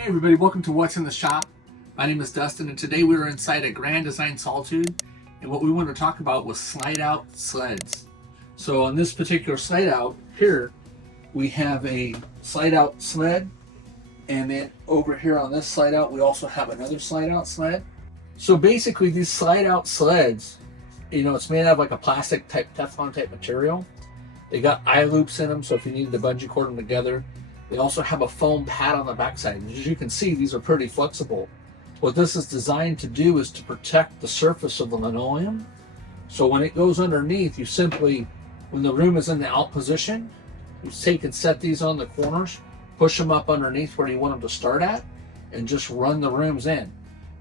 Hey everybody, welcome to What's in the Shop. My name is Dustin and today we are inside a Grand Design Solitude and what we want to talk about was slide out sleds. So on this particular slide out here, we have a slide out sled, and then over here on this slide out we also have another slide out sled. So basically these slide out sleds, it's made out of like a plastic type Teflon type material. They got eye loops in them, so if you needed to bungee cord them together. They also have a foam pad on the backside. As you can see, these are pretty flexible. What this is designed to do is to protect the surface of the linoleum. So when it goes underneath, you simply, when the room is in the out position, you take and set these on the corners, push them up underneath where you want them to start at, and just run the rooms in.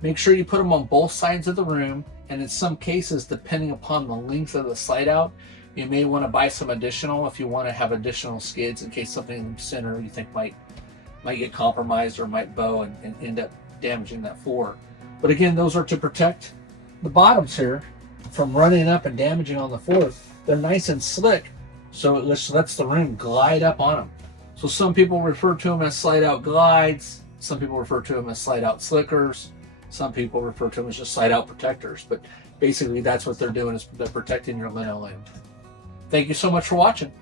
Make sure you put them on both sides of the room, and in some cases, depending upon the length of the slide out, you may want to buy some additional if you want to have additional skids in case something in the center you think might get compromised or might bow and end up damaging that floor. But again, those are to protect the bottoms here from running up and damaging on the floor. They're nice and slick, so it just lets the room glide up on them. So some people refer to them as slide out glides. Some people refer to them as slide out slickers. Some people refer to them as just slide out protectors. But basically that's what they're doing, is they're protecting your linoleum. Thank you so much for watching.